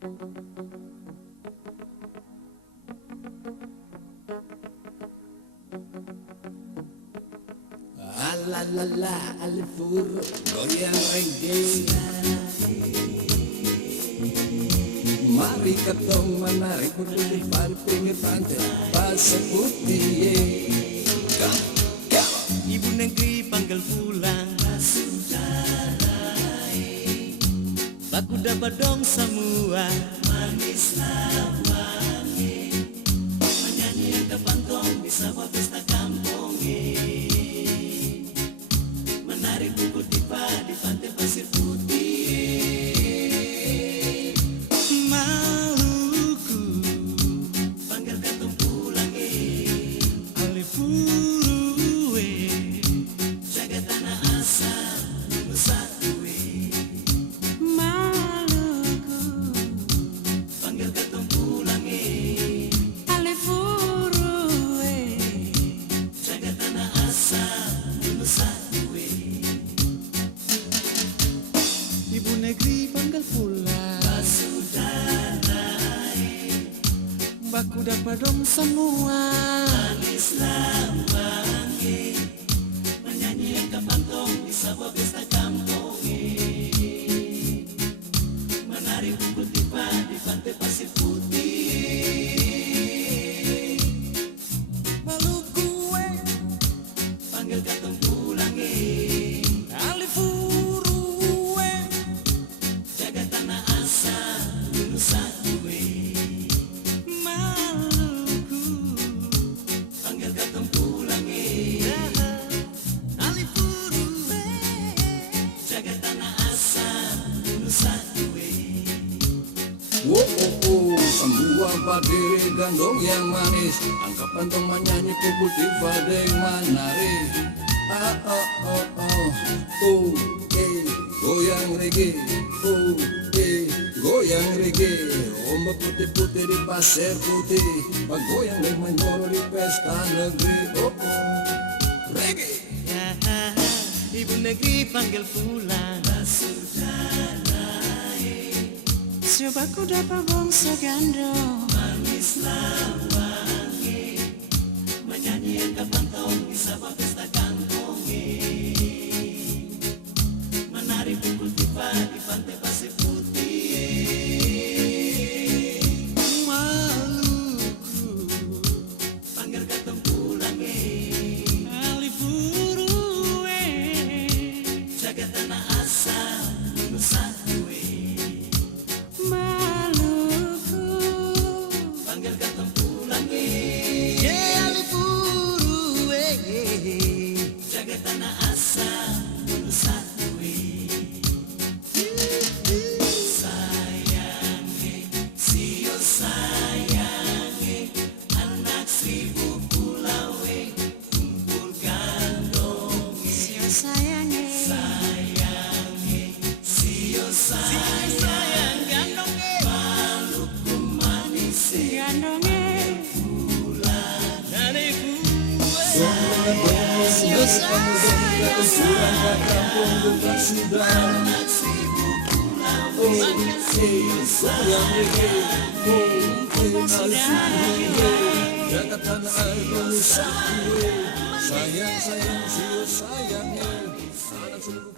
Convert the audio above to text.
La la la Alifuru goyang reggae. Mari ketong menarik berlipat pinggir pantai pasir putih. Ibu negeri panggil pulang, baku dapat dong semua. Manislah wangi, menyanyi ke pantong di sebuah pesta kampung. Menari pukul tiba di pantai pasir putih. Maluku panggil ketong pulang, Alifuru, jaga tanah asal Nusa Dua. Maluku Panggil ketong pulang, Alifuru, jaga tanah asal Nusa Dua. Ibu negeri panggil pulang, saudara, baku dapat dong semua. Manislah wangi, menyanyi ke pantong di sebuah pesta kampung. Menari pukul tiba di pantai pasir putih. Maluku, panggil ketong pulang, Alifuru, jaga tanah asal Nusa Dua. Maluku, Panggil ketong pulang, Alifuru, jaga tanah asal Nusa Dua. Semua berdiri gandong yang manis, angkat pantong menyanyi pukul tiba deng menari. Goyang reggae, goyang reggae. Ombak putih-putih di pasir putih, goyang deng menyoro di pesta negeri. Reggae. Ibu negeri panggil pulang, saudara, siapa ku dapat bangsa gandong. manislah wangi, menyanyi ke pantong di sebuah pesta kampung. Menari pukul tiba di pantai pasir putih. Maluku panggil ketong pulang, Alifuru, jaga tanah asal Nusa Dua. Maluku, Panggil ketong pulang, Alifuru, jaga tanah asal Nusa Dua. Sayangi, sio sayangi, anak seribu pulau, kumpul gandong. sio sayangi, Sayangi, sio sayang, gandong, Maluku manis, gandonge, dari sio sayangi, anak seribu pulau, Jaga tanah air Nusa Dua. Sayang, sayang, sayang, anak seluruh